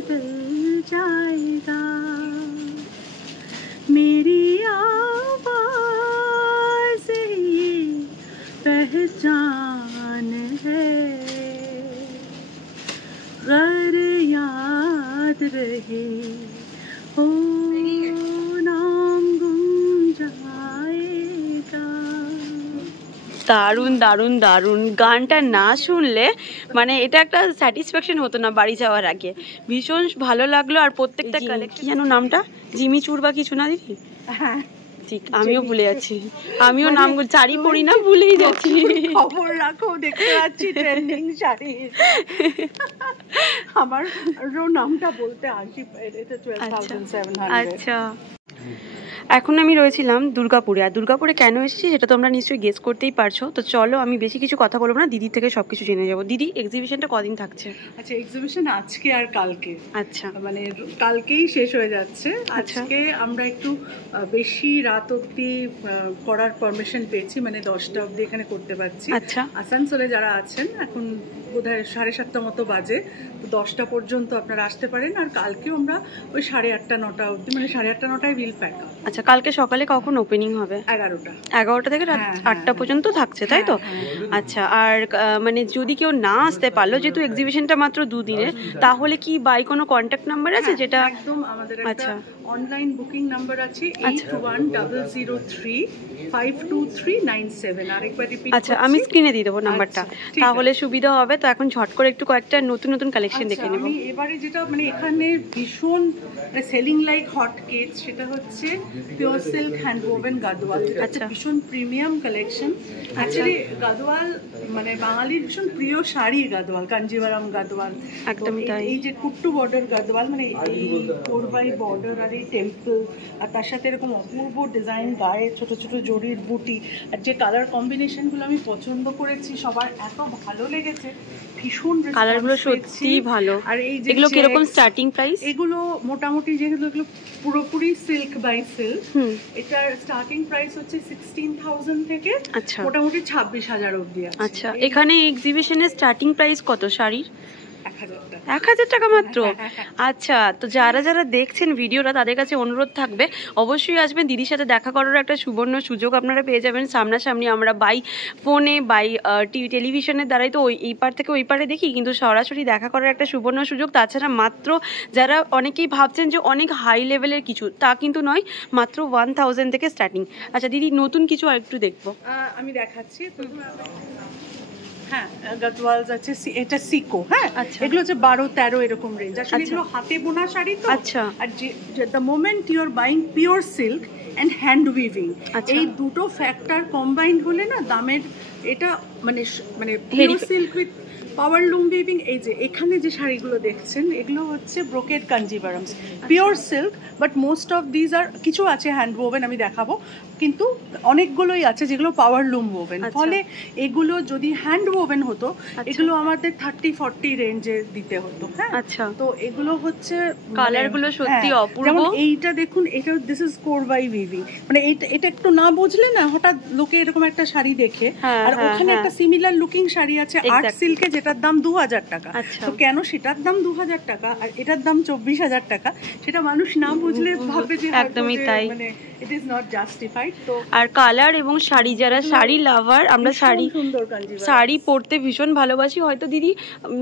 बदल जाएगा, मेरी आवाज़ ही पहचान है, गर याद रहे हो नाम गुम जाएगा। দারুণ দারুণ দারুণ, গানটা না শুনলে মানে এটা একটা স্যাটিসফ্যাকশন হতো না বাড়ি যাওয়ার আগে। ভীষণ ভালো লাগলো। আর প্রত্যেকটা কালেকশন, জানো নামটা জিমি চুর বা কিছু না দিদি? হ্যাঁ ঠিক, আমিও ভুলে যাচ্ছি, আমিও নাম শাড়ি পরি না, ভুলেই যাচ্ছি। খবর রাখো, দেখতে পাচ্ছি ট্রেন্ডিং শাড়ি। আমার নামটা বলতে আসি, এটা 12,700। আচ্ছা, এখন আমি রয়েছিলাম দুর্গাপুরে। আর দুর্গাপুরে কেন এসেছি সেটা তোমরা নিশ্চয়ই গেস করতেই পারছো। তো চলো, আমি বেশি কিছু কথা বলবো না, দিদির থেকে সবকিছু জেনে যাবো। দিদি, এক্সিবিশনটা কদিন থাকছে? আচ্ছা, এক্সিবিশন আজকে আর কালকে। আচ্ছা, মানে কালকেই শেষ হয়ে যাচ্ছে। আজকে আমরা একটু বেশি রাত অবধি করার পারমিশন পেয়েছি, মানে 10টা অবধি এখানে করতে পারছি। আচ্ছা, আসানসোলে যারা আছেন এখন বোধহয় 7:30 মতো বাজে, তো 10টা পর্যন্ত আপনারা আসতে পারেন। আর কালকেও আমরা ওই 8:30 9টা অবধি, মানে 8:30 9টায় উইল প্যাক আপ। আচ্ছা, কালকে সকালে কখন ওপেনিং হবে? 11টা থেকে রাত 8টা পর্যন্ত থাকছে, তাই তো? আচ্ছা, আর মানে যদি কেউ না আসতে পারলো, যেহেতু এক্সিবিশনটা মাত্র 2 দিনের, তাহলে কি বাই কোনো কন্ট্যাক্ট নাম্বার আছে যেটা? একদম, আমাদের একটা অনলাইন বুকিং নাম্বার আছে 8100352397। আরেকবার রিপিট। আচ্ছা, আমি স্ক্রিনে দিয়ে দেবো নাম্বারটা, তাহলে সুবিধা হবে। তো এখন ঝট করে একটু কয়েকটা নতুন নতুন কালেকশন দেখে নেব। আমি এবারে যেটা মানে এখানে ভীষণ সেলিং লাইক হট কেক, সেটা হচ্ছে pure silk hand woven Gadwal. আচ্ছা, ভীষণ প্রিমিয়াম কালেকশন। অ্যাকচুয়ালি গাদোয়াল মানে বাঙালির ভীষণ প্রিয় শাড়ি, গাদোয়াল, কাঞ্জিভারাম গাদোয়াল। একদমই তাই। এই যে কুট্টু বর্ডার গাদোয়াল, মানে এই কোরবাই বর্ডার আর এই টেম্পল, আর তার সাথে এরকম অপূর্ব ডিজাইন, গায়ে ছোট ছোট জরির বুটি, আর যে কালার কম্বিনেশনগুলো আমি পছন্দ করেছি, সবার এত ভালো লেগেছে, ভীষণ কালারগুলো সত্যি ভালো। আর এই যে এগুলো কিরকম স্টার্টিং প্রাইস? এগুলো মোটামুটি যেগুলো এগুলো পুরোপুরি সিল্ক বাই সিল্ক, এটার স্টার্টিং প্রাইস হচ্ছে 16,000 থেকে মোটামুটি 26,000 অবধি আছে। আচ্ছা, এখানে এক্সিবিশনের স্টার্টিং প্রাইস কত শাড়ির? 1,000 টাকা মাত্র। আচ্ছা, তো যারা যারা দেখছেন ভিডিওটা, তাদের কাছে অনুরোধ থাকবে অবশ্যই আসবেন। দিদির সাথে দেখা করার একটা সুবর্ণ সুযোগ আপনারা পেয়ে যাবেন সামনাসামনি। আমরা বাই ফোনে বাই টেলিভিশনের দ্বারাই তো এই পার থেকে ওই পারে দেখি, কিন্তু সরাসরি দেখা করার একটা সুবর্ণ সুযোগ। তাছাড়া মাত্র যারা অনেকেই ভাবছেন যে অনেক হাই লেভেলের কিছু, তা কিন্তু নয়, মাত্র 1,000 থেকে স্টার্টিং। আচ্ছা দিদি, নতুন কিছু আর একটু দেখবো, আমি দেখাচ্ছি। হ্যাঁ, গাদওয়ালস আছে, এটা সিকো। হ্যাঁ, এগুলো হচ্ছে 12-13 এরকম রেঞ্জ। আসলে এগুলো হাতে বোনা শাড়ি তো। আচ্ছা, আর যে the moment you are buying pure silk and hand weaving, এই দুটো ফ্যাক্টর কম্বাইন্ড হলে না দামের এটা মানে pure silk with power loom weaving. এই যে এখানে যে শাড়িগুলো দেখছেন, এগুলো হচ্ছে brocade Kanjivarams, pure silk, but most of these are, কিছু আছে হ্যান্ড ওভেন, আমি দেখাবো, কিন্তু অনেকগুলোই আছে যেগুলো পাওয়ার লুম ওভেন। ফলে এগুলো যদি হ্যান্ড ওভেন হতো, এগুলো আমাদের 30-40 রেঞ্জে দিতে হতো। হ্যাঁ, আচ্ছা, তো এগুলো হচ্ছে কালারগুলো সত্যি অপূর্ব। যেমন এইটা দেখুন, এটা দিস ইজ কোরবাই উইভিং, মানে এটা একটু না বুঝলে না হঠাৎ লোকে এরকম একটা শাড়ি দেখে, আর ওখানে একটা সিমিলার লুকিং শাড়ি আছে আর্ট সিল্কে, যেটার দাম 2,000 টাকা। তো কেন সেটার দাম 2,000 টাকা আর এটার দাম 24,000 টাকা, সেটা মানুষ না বুঝলে ভাবে যে একদমই তাই, মানে ইট ইজ নট জাস্টিফাইড। তো আর কালার এবং শাড়ি, যারা শাড়ি লাভার, আমরা শাড়ি পরতে ভীষণ ভালোবাসি। হয়তো দিদি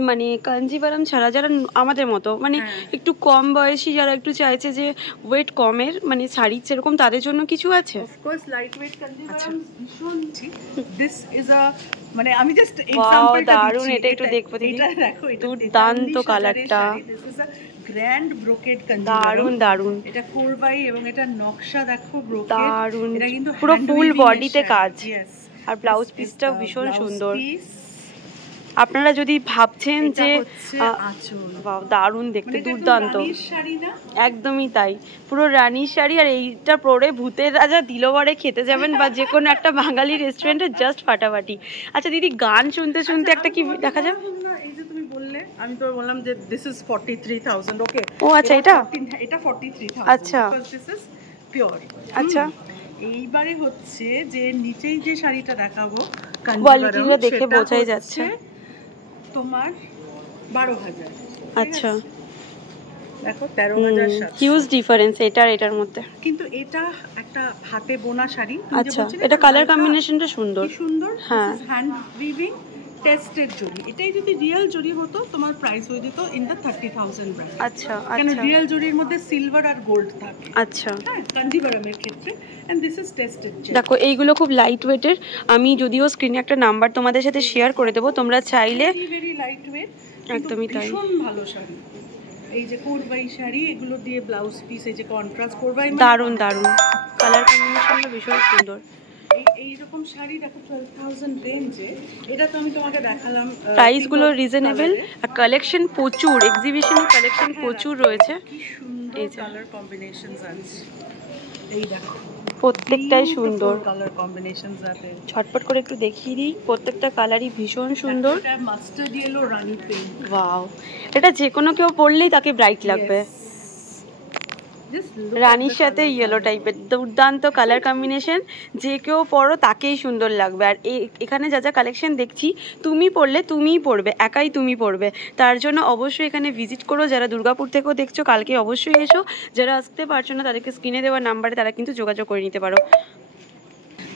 মানে কাঞ্জিভারাম ছাড়া যারা আমাদের মতো মানে একটু কম বয়সী, যারা একটু চাইছে যে ওয়েট কমের মানে শাড়ি সেরকম, তাদের জন্য কিছু আছে? অফকোর্স লাইট ওয়েট কাঞ্জিভারাম ভীষণ। দিস ইজ আ, মানে আমি জাস্ট এক্সাম্পলটা দিচ্ছি। দারুণ, এটা একটু দেখবো দিদি, এটা দেখো, এটা দুর্দান্ত কালারটা, this is a grand brocade Kanjivaram. দারুণ দারুণ, এটা কোরবাই এবং এটা নকশা দেখো ব্রোকেড, দারুণ, এটা কিন্তু পুরো ফুল বডিতে কাজ। আর ব্লাউজ পিসটাও ভীষণ সুন্দর। আপনারা যদি ভাবছেন যে দারুণ দেখতে, দুর্দান্ত, একদমই তাই, পুরো রানীর শাড়ি। আর এইটা পরে ভূতের রাজা দিলবরে খেতে যাবেন বা যে কোনো একটা বাঙালি রেস্টুরেন্টে জাস্ট ফাটাফাটি। আচ্ছা দিদি, গান শুনতে শুনতে একটা কি দেখা যাবে? আমি তো বললাম যে দিস ইজ 43,000। ওকে, ও আচ্ছা, এটা 43,000। আচ্ছা, দিস ইজ পিওর। আচ্ছা, এইবারে হচ্ছে যে নিচেই যে শাড়িটা দেখাবো, কোয়ালিটিটা দেখে বোঝাই যাচ্ছে তোমার 12,000। আচ্ছা, দেখো 13,000 হিউজ ডিফারেন্স এটা আর এটার মধ্যে, কিন্তু এটা একটা হাতে বোনা শাড়ি। আচ্ছা, এটা কালার কম্বিনেশনটা সুন্দর সুন্দর। হ্যাঁ, হ্যান্ড উইভিং টেস্টেড জরি। এটাই যদি রিয়েল জরি হতো তোমার প্রাইস হয়ে যেত ইন দ্য 30,000 ব্র্যান্ড। আচ্ছা কেন আচ্ছা, রিয়েল জরির মধ্যে সিলভার আর গোল্ড থাকে। আচ্ছা হ্যাঁ, কাঞ্জিভারামের ক্ষেত্রে। And this is tested. দেখো এইগুলো খুব লাইট ওয়েটের। আমি যদিও স্ক্রিনে একটা নাম্বার তোমাদের সাথে শেয়ার করে দেবো, তোমরা চাইলে। ভেরি লাইট ওয়েট, একদমই তাই, ভীষণ ভালো শাড়ি। এই যে কোরবাই শাড়ি, এগুলো দিয়ে ব্লাউজ পিস, এই যে কন্ট্রাস্ট কোরবাই, দারুণ দারুণ কালার কম্বিনেশনটা ভীষণ সুন্দর। এইরকম শাড়ি দেখো 12,000 রেঞ্জে। এটা তো আমি তোমাকে দেখালাম, প্রাইসগুলো রিজনেবল, আর কালেকশন প্রচুর, এক্সিবিশনে কালেকশন প্রচুর রয়েছে। কি সুন্দর কালার কম্বিনেশনস আছে, এই দেখো প্রত্যেকটাই সুন্দর কালার কম্বিনেশনস আছে। ঝটপট করে একটু দেখিয়ে দিই, প্রত্যেকটা কালারই ভীষণ সুন্দর। এটা মাস্টার্ড ইয়েলো রানী পিঙ্ক, ওয়াও, এটা যে কোনো কেউ পরলেই তাকে ব্রাইট লাগবে। রানীর সাথে ইয়েলো টাইপের দুর্দান্ত কালার কম্বিনেশন, যে কেউ পরো তাকেই সুন্দর লাগবে। আর এখানে যা যা কালেকশন দেখছি, তুমি পরলে তুমিই পরবে, একাই তুমি পরবে। তার জন্য অবশ্যই এখানে ভিজিট করো। যারা দুর্গাপুর থেকেও দেখছো কালকে অবশ্যই এসো, যারা আসতে পারছো না তাদেরকে স্ক্রিনে দেওয়া নাম্বারে তারা কিন্তু যোগাযোগ করে নিতে পারো।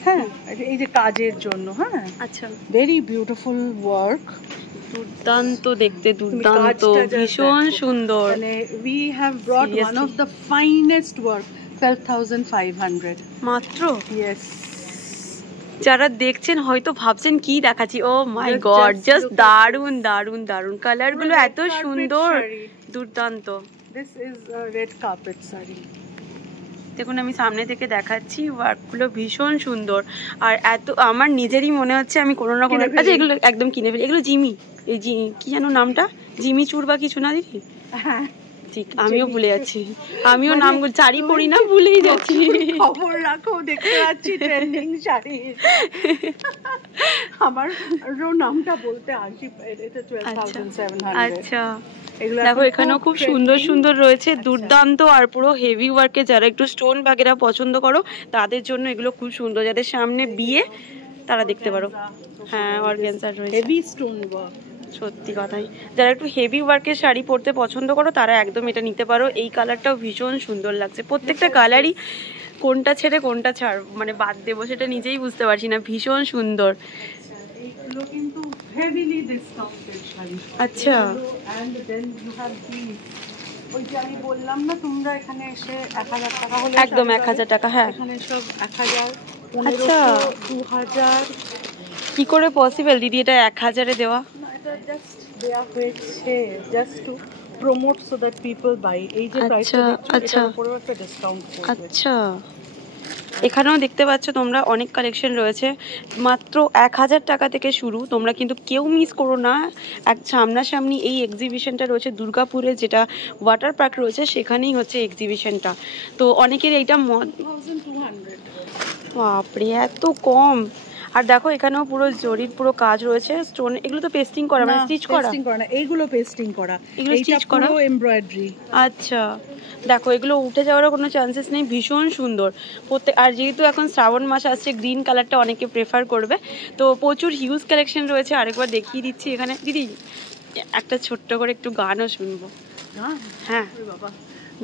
হ্যাঁ, এই যে কাজের জন্য, হ্যাঁ আচ্ছা, ভেরি বিউটিফুল ওয়ার্ক, দুর্দান্ত দেখতে, দুর্দান্ত, ভীষণ সুন্দর। মানে we have ব্রট one of the finest work, 12,500 মাত্র। ইয়েস, যারা দেখছেন হয়তো ভাবছেন কি দেখাচ্ছি, ও মাই গড, জাস্ট দারুন দারুন দারুন, কালারগুলো এত সুন্দর, দুর্দান্ত। This is red carpet sari. দেখুন আমি সামনে থেকে দেখাচ্ছি, ওয়ার্কগুলো ভীষণ সুন্দর। আর এত আমার নিজেরই মনে হচ্ছে আমি কোনো না কোনো, আচ্ছা এগুলো একদম কিনে ফেলি। এগুলো জিমি, এই কি যেন নামটা, জিমি চুর বা কিছু না দিদি? হ্যাঁ ঠিক, আমিও ভুলে যাচ্ছি, আমিও নামগুলো শাড়ি পরি না, ভুলেই যাচ্ছি। খবর রাখো, দেখতে পাচ্ছি ট্রেন্ডিং শাড়ি, আমার নামটা বলতে আসি। এটা 12,700। আচ্ছা, দেখো এখানেও খুব সুন্দর সুন্দর রয়েছে, দুর্দান্ত। আর পুরো হেভি ওয়ার্কে যারা একটু স্টোন বাগেরা পছন্দ করো তাদের জন্য এগুলো খুব সুন্দর, যাদের সামনে বিয়ে তারা দেখতে পারো। হ্যাঁ, অর্গানজা রয়েছে, হেভি স্টোন ওয়ার্ক, সত্যি কথাই। যারা একটু হেভি ওয়ার্কের শাড়ি পরতে পছন্দ করো তারা একদম এটা নিতে পারো। এই কালারটাও ভীষণ সুন্দর লাগছে, প্রত্যেকটা কালারই কোনটা ছেড়ে কোনটা ছাড় মানে বাদ দেবো সেটা নিজেই বুঝতে পারছি না, ভীষণ সুন্দর। এইগুলো কিন্তু হেভিলি ডিসকাউন্টেড শাড়ি। আচ্ছা, and then you have this, ওই যে আমি বললাম না তোমরা এখানে এসে 1,000 টাকা হলে একদম 1,000 টাকা। হ্যাঁ, এখানে সব 1,000, আচ্ছা 2,000। কি করে পসিবল দিদি এটা 1,000-এ দেওয়া? না, এটা জাস্ট দেয়া হয়েছে just to promote so that people buy. এই যে প্রাইসটা দেখছো এটার উপরেও একটা ডিসকাউন্ট করবে। আচ্ছা, এখানেও দেখতে পাচ্ছ তোমরা অনেক কালেকশন রয়েছে, মাত্র 1,000 টাকা থেকে শুরু। তোমরা কিন্তু কেউ মিস করো না, এক সামনাসামনি এই এক্সিবিশনটা রয়েছে দুর্গাপুরে, যেটা ওয়াটার পার্ক রয়েছে সেখানেই হচ্ছে এক্সিবিশনটা। তো অনেকের এইটা 1,200। বাপরে, এত কম! আর দেখো এখানেও পুরো জরির পুরো কাজ রয়েছে, স্টোন। এগুলো তো পেস্টিং করা, মানে স্টিচ করা? পেস্টিং করা না, এইগুলো পেস্টিং করা, এগুলো স্টিচ করা, পুরো এমব্রয়ডারি। আচ্ছা, দেখো এগুলো উঠে যাওয়ারও কোনো চান্সেস নেই, ভীষণ সুন্দর প্রত্যেক। আর যেহেতু এখন শ্রাবণ মাস আসছে, গ্রিন কালারটা অনেকে প্রেফার করবে, তো প্রচুর হিউজ কালেকশন রয়েছে। আরেকবার দেখিয়ে দিচ্ছি এখানে দিদি, একটা ছোট্ট করে একটু গানও শুনবো। হ্যাঁ বাবা,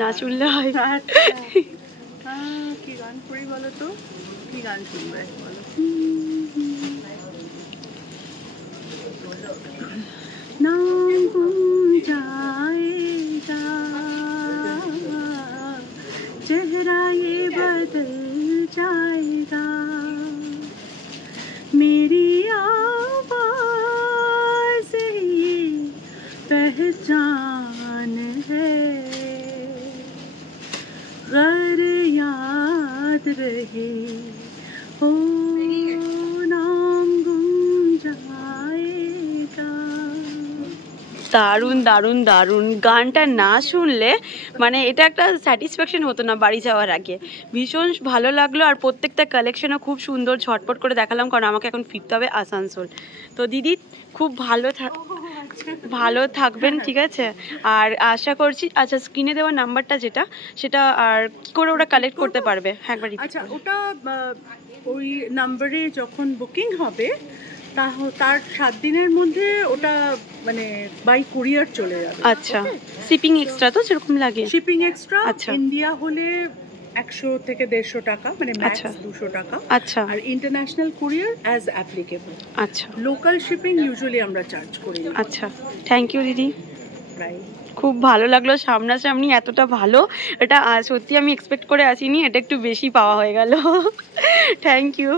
না শুনলে হয়? কি গান করি বলো তো, কি গান শুনবে বলো? नाम गुम जाएगा, चेहरा ये बदल जाएगा, मेरी आवाज़ ही पहचान है, गर याद रहे हो नाम गुम जाएगा। দারুণ দারুণ দারুণ, গানটা না শুনলে মানে এটা একটা স্যাটিসফ্যাকশন হতো না বাড়ি যাওয়ার আগে। ভীষণ ভালো লাগলো, আর প্রত্যেকটা কালেকশনও খুব সুন্দর। ঝটপট করে দেখালাম কারণ আমাকে এখন ফিরতে হবে আসানসোল। তো দিদি খুব ভালো থাকবেন, ঠিক আছে? আর আশা করছি, আচ্ছা স্ক্রিনে দেওয়া নাম্বারটা যেটা, সেটা আর কি করে ওরা কালেক্ট করতে পারবে? হ্যাঁ একবার। আচ্ছা, ওটা ওই নাম্বারে যখন বুকিং হবে তার 7 দিনের মধ্যে ওটা মানে বাই কুরিয়ার চলে যাবে। আচ্ছা, শিপিং এক্সট্রা তো যেরকম লাগে? Shipping extra. আচ্ছা, ইন্ডিয়া হলে 100 থেকে 150 টাকা, মানে ম্যাক্স 200 টাকা। আচ্ছা, আর ইন্টারন্যাশনাল কুরিয়ার অ্যাজ অ্যাপ্লিকেবল। আচ্ছা, লোকাল শিপিং ইউজুয়ালি আমরা চার্জ করি। আচ্ছা, থ্যাংক ইউ দিদি। রাইট, খুব ভালো লাগলো, সামনাসামনি এতটা ভালো এটা সত্যি আমি এক্সপেক্ট করে আসিনি, এটা একটু বেশি পাওয়া হয়ে গেল। Thank you.